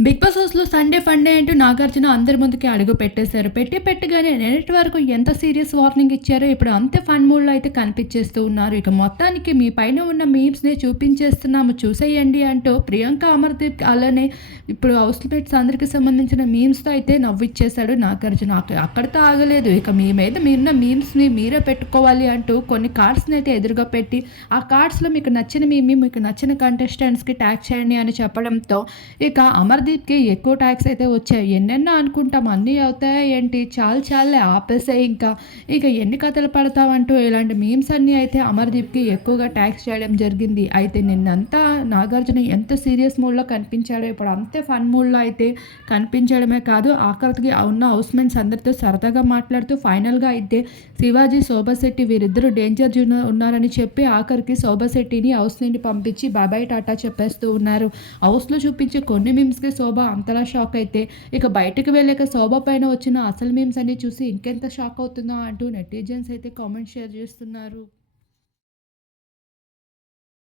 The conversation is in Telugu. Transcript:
బిగ్ బాస్ హౌస్లో సండే ఫండే అంటూ నాగార్జున అందరి ముందుకి అడుగు పెట్టేశారు. పెట్టి పెట్టగానే నిన్నటి వరకు ఎంత సీరియస్ వార్నింగ్ ఇచ్చారో ఇప్పుడు అంతే ఫన్ మూడ్లో అయితే కనిపించేస్తూ ఉన్నారు. ఇక మొత్తానికి మీ పైన ఉన్న మీమ్స్ని చూపించేస్తున్నాము. చూసేయండి అంటూ ప్రియాంక అమర్దీప్ అలానే ఇప్పుడు హౌస్ మేట్స్ అందరికి సంబంధించిన మీమ్స్తో అయితే నవ్విచ్చేశాడు నాగార్జున. అక్క- అక్కడితో ఆగలేదు. ఇక మీ మీద మీరున్న మీమ్స్ని మీరే పెట్టుకోవాలి అంటూ కొన్ని కార్డ్స్ని అయితే ఎదురుగా పెట్టి ఆ కార్డ్స్లో మీకు నచ్చిన మీ మీకు నచ్చిన కంటెస్టెంట్స్కి ట్యాగ్ చేయండి అని చెప్పడంతో ఇక అమర్ అమర్దీప్కి ఎక్కువ ట్యాక్స్ అయితే వచ్చాయి. ఎన్నెన్నో అనుకుంటాం. అన్నీ అవుతాయా ఏంటి? చాలు చాలే ఆపేసే ఇంకా. ఇక ఎన్ని కథలు పడతామంటూ ఇలాంటి మీమ్స్ అన్నీ అయితే అమర్దీప్కి ఎక్కువగా ట్యాక్స్ చేయడం జరిగింది. అయితే నిన్నంతా నాగార్జున ఎంత సీరియస్ మూడ్లో కనిపించాడో ఇప్పుడు అంతే ఫన్ మూడ్లో అయితే కనిపించడమే కాదు ఆఖరికి ఉన్న హౌస్మెంట్స్ అందరితో సరదాగా మాట్లాడుతూ ఫైనల్గా అయితే శివాజీ శోభశెట్టి వీరిద్దరూ డేంజర్ జోన్ ఉన్నారని చెప్పి ఆఖరికి శోభశెట్టిని హౌస్ నుండి పంపించి బాబాయ్ టాటా చెప్పేస్తూ ఉన్నారు. హౌస్లో చూపించే కొన్ని మీమ్స్కి శోభ అంతలా షాక్ అయితే ఇక బయటకు వెళ్ళాక శోభ పైన వచ్చిన అసలు మీమ్స్ అన్ని చూసి ఇంకెంత షాక్ అవుతుందో అంటూ నెటిజన్స్ అయితే కామెంట్ షేర్ చేస్తున్నారు.